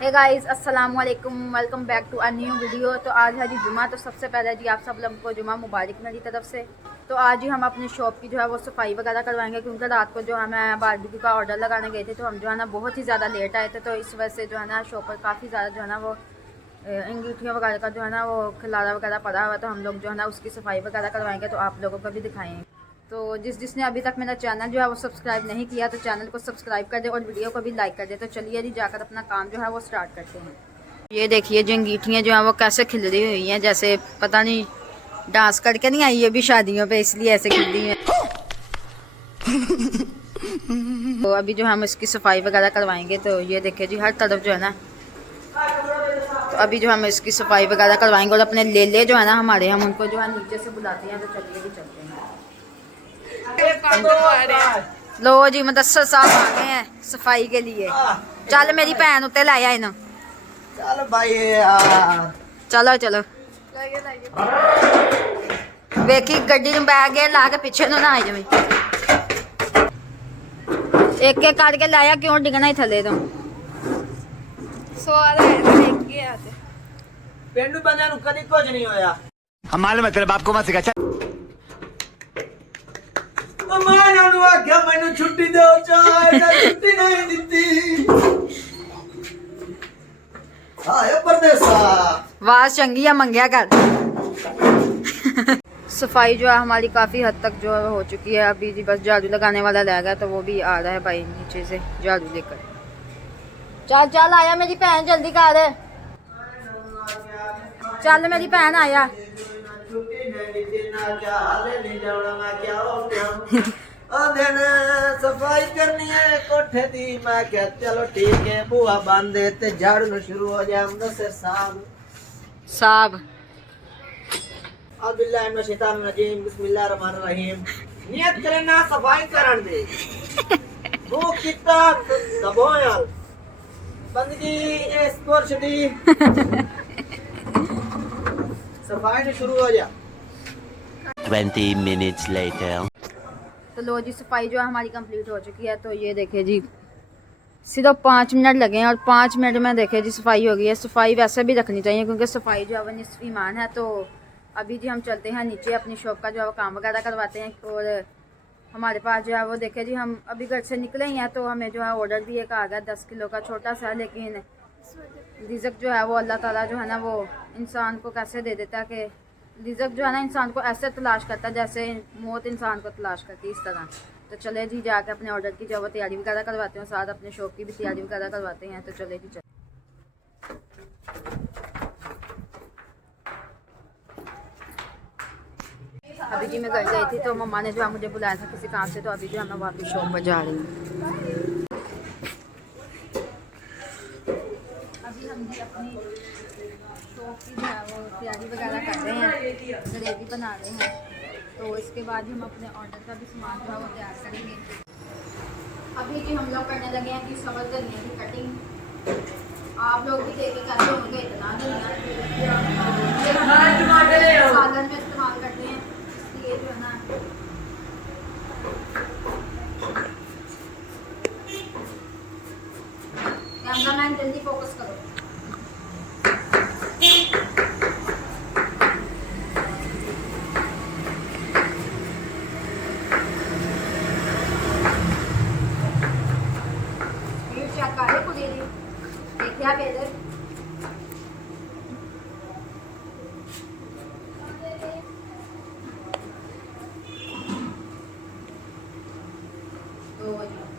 हे guys अस्सलाम वालेकुम, welcome back to a new video. तो आज है जी जुमा, तो सबसे पहले जी आप सब लोगों को जुमा मुबारक मेरी तरफ से। तो आज ही हम अपनी शॉप की जो है वो सफाई वगैरह करवाएंगे, क्योंकि रात को जो है मैं बारबेक्यू का ऑर्डर लगाने गए थे, तो हम जो है ना बहुत ही ज़्यादा लेट आए थे। तो इस वजह से जो है ना शॉप पर काफ़ी ज़्यादा जो है ना वो अंगूठियाँ वगैरह का जो है ना वो खिलारा वगैरह पड़ा हुआ, तो हम लोग जो है ना उसकी सफाई वगैरह करवाएंगे, तो आप लोगों को भी दिखाएंगे। तो जिसने अभी तक मेरा चैनल जो है वो सब्सक्राइब नहीं किया तो चैनल को सब्सक्राइब कर दे और वीडियो को भी लाइक कर दे। तो चलिए जी जाकर अपना काम जो है वो स्टार्ट करते हैं। ये देखिए जी अंगीठियाँ जो हैं वो कैसे खिल रही हुई हैं, जैसे पता नहीं डांस करके नहीं आई ये भी शादियों पे, इसलिए ऐसे खिल रही हैं। तो अभी जो हम इसकी सफाई वगैरह करवाएंगे, तो ये देखिए जी हर तरफ जो है ना, तो अभी जो हम इसकी सफाई वगैरह करवाएंगे और अपने लेले जो है ना हमारे, हम उनको जो है नीचे से बुलाते हैं। तो चलिए भी चलते हैं। लो जी मुदस्सर साहब आ गए हैं सफाई के लिए। चल मेरी भैन उत्ते लाया इन, चल भाई यार, चलो चलो वेखी गड्डी में बैग ला के पीछे ना आ जाए। एक एक करके लाया, क्यों डिगना ही थले तो पेंडू बंदे नु कदी कुछ नहीं होया। हम मालूम है तेरे बाप को मत सिखा। मैं नानू आख्या मैनू छुट्टी दो, चाहे छुट्टी नहीं दिती। आए परदेसा वास चंगी है मंगया कर। सफाई जो है हमारी काफ़ी हद तक जो है हो चुकी है। अभी जी बस झाड़ू लगाने वाला रह गया, तो वो भी आ रहा है भाई नीचे से झाड़ू लेकर। चल चल आया मेरी भैन, जल्दी कर। चल मेरी भैन आया। छुट्टी नहीं दिती ना क्या हाले नहीं जाना मैं क्या हो गया। दिन सफाई करनी है कोठे दी, मैं क्या चलो ठीक है बुआ बंद दे ते झाड़ू न शुरू हो जाए। मुदस्सिर साहब साहब बिस्मिल्लाहिर्रहमानिर्रहीम, बिस्मिल्लाहिर्रहमानिर्रहीम। नियत करे ना सफाई करन दे। वो कितना दबो यार बंदगी इस कोर्स दी सफाई ने शुरू हो जा। 20 minutes later. तो लो जी सफाई जो है हमारी कंप्लीट हो चुकी है। तो ये देखे जी सिर्फ 5 मिनट लगे हैं और 5 मिनट में देखे जी सफाई हो गई है। सफाई वैसे भी रखनी चाहिए, क्योंकि सफाई जो है वो निस्फ़ ईमान है। तो अभी जी हम चलते हैं नीचे, अपनी शॉप का जो है वो काम वगैरह करवाते हैं। और हमारे पास जो है वो देखे जी हम अभी घर से निकले ही हैं, तो हमें जो है ऑर्डर भी एक आ गया 10 किलो का, छोटा सा, लेकिन रिज़्क़ जो है वो अल्लाह ताला जो है ना वो इंसान को कैसे दे देता है कि रिज़्क़ जो है ना इंसान को ऐसे तलाश करता है जैसे मौत इंसान को तलाश करती है, इस तरह। तो चले जी जाके अपने ऑर्डर की जो है वो तैयारी वगैरह करवाते हैं, साथ अपने शॉप की भी तैयारी वगैरह करवाते हैं। तो चले जी चले। अभी जी मैं घर गई थी, तो मम्मा ने जो है मुझे बुलाया था किसी काम से, तो अभी जो है मैं वापस शॉप पर जा रही हूँ। अभी हम जी अपनी शॉप की जो है वो तैयारी वगैरह कर रहे हैं, जलेबी बना रहे हैं। तो इसके बाद हम अपने ऑर्डर का भी सामान जो है वो तैयार करेंगे। अभी जी हम लोग करने लगे हैं कि सब्ज़ धनिया की कटिंग। आप लोग भी देखे कैसे होंगे, इतना धनिया सालन में इस्तेमाल करते हैं, इसलिए जो है ना कैमरामैन जल्दी फोकस करो। देखिए आप इधर तो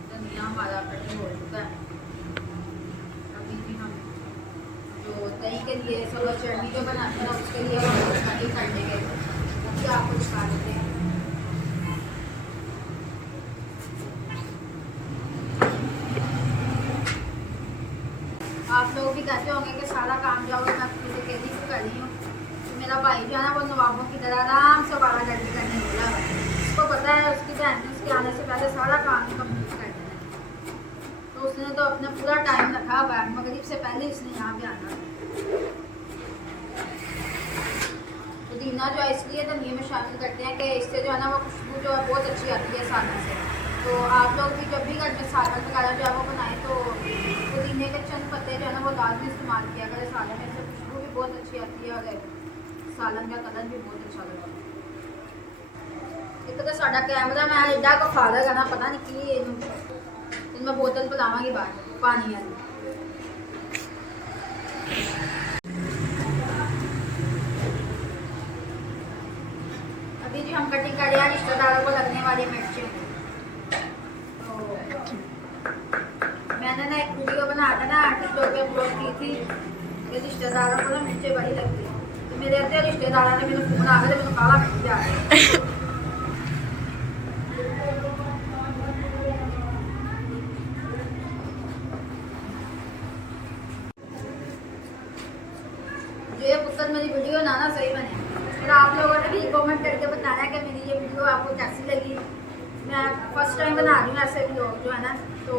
धनिया हमारा कटिंग हो चुका है। अभी भी हम जो दही के लिए सब चटनी जो बनाते हैं ना उसके लिए कटिंग कर देंगे, वो भी आपको दिखा देते हैं। आप लोग भी कहते होंगे कि सारा काम जो है मैं खुद अकेली से कर रही हूँ। तो मेरा भाई जो है ना वो नवाबों की तरह आराम से 12 घंटे करने निकला है। उसको पता है उसकी बहन ने उसके आने से पहले सारा काम ही कंप्लीट कर देना है, तो उसने तो अपना पूरा टाइम रखा हुआ है, मगरिब से पहले इसने यहाँ भी आना है। पुदीना जो है इसलिए धनिया में शामिल करते हैं कि इससे जो है ना वो खुशबू जो है बहुत अच्छी आती है सालन से। तो आप लोग भी जब भी घर में सालन वगैरह जो है वो बनाएं, तो पुदीने के चंद पत्ते जो है ना वो डाल लाजमी इस्तेमाल किया करें सालन में, इससे खुशबू भी बहुत अच्छी आती है और सालन का कलर भी बहुत अच्छा लगता है। एक तो साडा कैमरा मैं एडा को फादा करना पता नहीं कि मैं बोतल पिलावांगी बाहर पानी वाली। अभी जी हम कटिंग कर रहे हैं रिश्तेदारों को लगने वाली मिर्चें। तो मैंने ना एक वीडियो बनाया था ना टिकटॉक पे अपलोड की थी कि रिश्तेदारों को ना मिर्चें बड़ी लगती है, तो मेरे अद्धे रिश्तेदारों ने मेरे फोन आ गए मैंने काला मिर्च जा रहा है। जो ये पुस्तक मेरी वीडियो ना सही बने, फिर आप लोगों ने भी कमेंट करके बताना कि मेरी ये वीडियो आपको कैसी लगी। मैं फर्स्ट टाइम बना रही हूँ ऐसे व्लॉग जो है ना, तो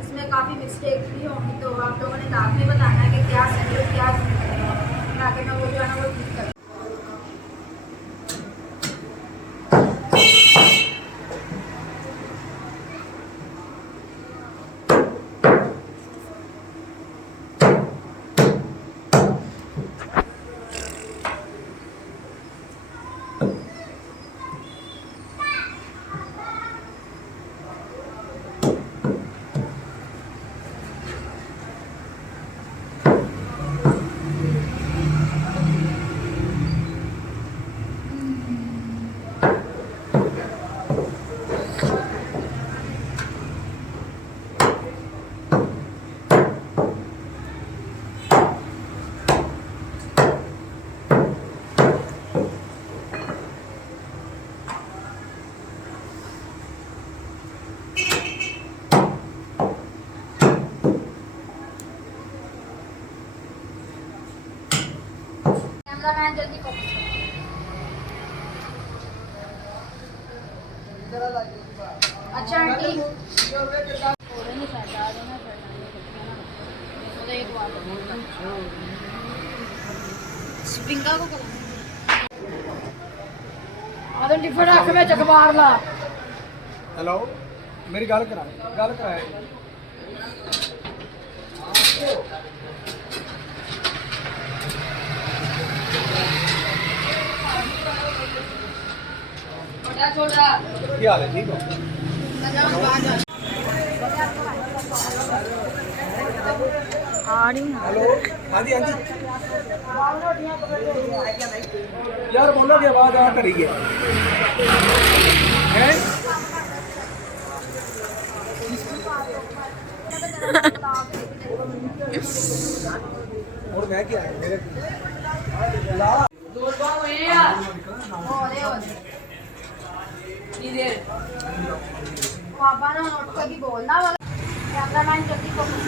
इसमें काफ़ी मिस्टेक भी होंगी, तो आप लोगों ने दाग में बताना है कि क्या सही और क्या ताकि मैं वो जो है ना वो ठीक करूँ। कैमरामैन जल्दी फोकस करो। अच्छा आंटी स्प्रिंगा को आदम डिफरेंट आंख में चक मार ला। हेलो मेरी गल कराए छोटा क्या हाल है? ठीक हो? हेलो हाँ जी यार बोलो की आवाज आ करी है हैं? और मैं क्या है मेरे ला पापा ने नोट करके बोलना वाला कैमरामैन जल्दी फोकस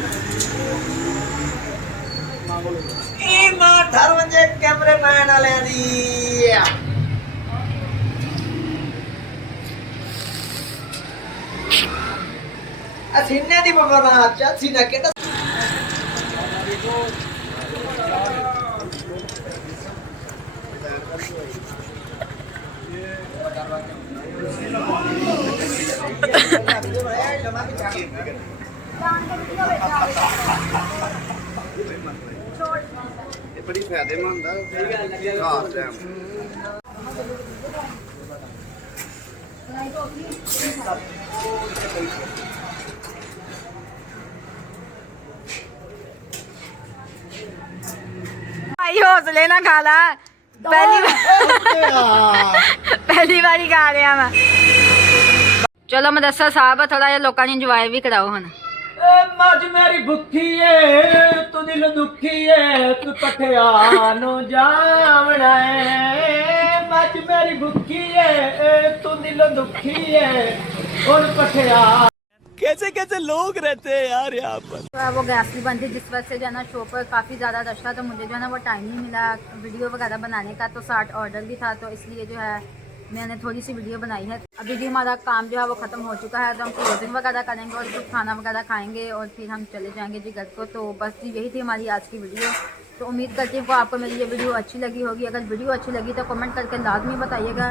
ਇਹ ਮਾਂ 18 ਕੈਮਰਾਮੈਨ ਵਾਲਿਆਂ ਦੀ ਅਸੀਨੇ ਦੀ ਬਬਨਾ ਚਾਚੀ ਦਾ ਕਿਹੜਾ ਇਹ ਬੜੀ ਫਾਇਦੇਮੰਦ ਆ ਖਾਸ ਟਾਈਮ भाई हौसले ना खा ला पहली बारी खा रहे हैं मैं। चलो मदरसा साहब थोड़ा जिहा लोकां नूं इंजॉय भी कराओ हुण। ਮੱਝ ਮੇਰੀ ਭੁੱਖੀ ਏ ਤੂੰ ਦਿਲ ਦੁਖੀ ਏ ਤੂੰ ਪਠਿਆ ਨੂੰ ਜਾਵਣਾ ਏ ਮੱਝ ਮੇਰੀ ਭੁੱਖੀ ਏ ਤੂੰ ਦਿਲ ਦੁਖੀ ਏ ਹੁਣ ਪਠਿਆ कैसे कैसे लोग रहते हैं यार यहाँ पर। वो गैस भी बंद थी जिस वजह से जो है ना शो पर काफ़ी ज़्यादा रश था, तो मुझे जो है ना वो टाइम नहीं मिला वीडियो वगैरह बनाने का, तो 60 ऑर्डर भी था, तो इसलिए जो है मैंने थोड़ी सी वीडियो बनाई है। अभी भी हमारा काम जो है वो ख़त्म हो चुका है, तो हम क्लोजिंग वगैरह करेंगे और कुछ खाना वगैरह खाएंगे और फिर हम चले जाएंगे जी घर को। तो बस जी यही थी हमारी आज की वीडियो। तो उम्मीद करती हूँ आपको मेरी ये वीडियो अच्छी लगी होगी। अगर वीडियो अच्छी लगी तो कमेंट करके लाजमी बताइएगा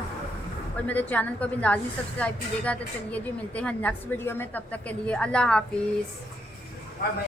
और मेरे चैनल को भी लाजमी सब्सक्राइब कीजिएगा। तो चलिए जी मिलते हैं नेक्स्ट वीडियो में, तब तक के लिए अल्लाह हाफिज़।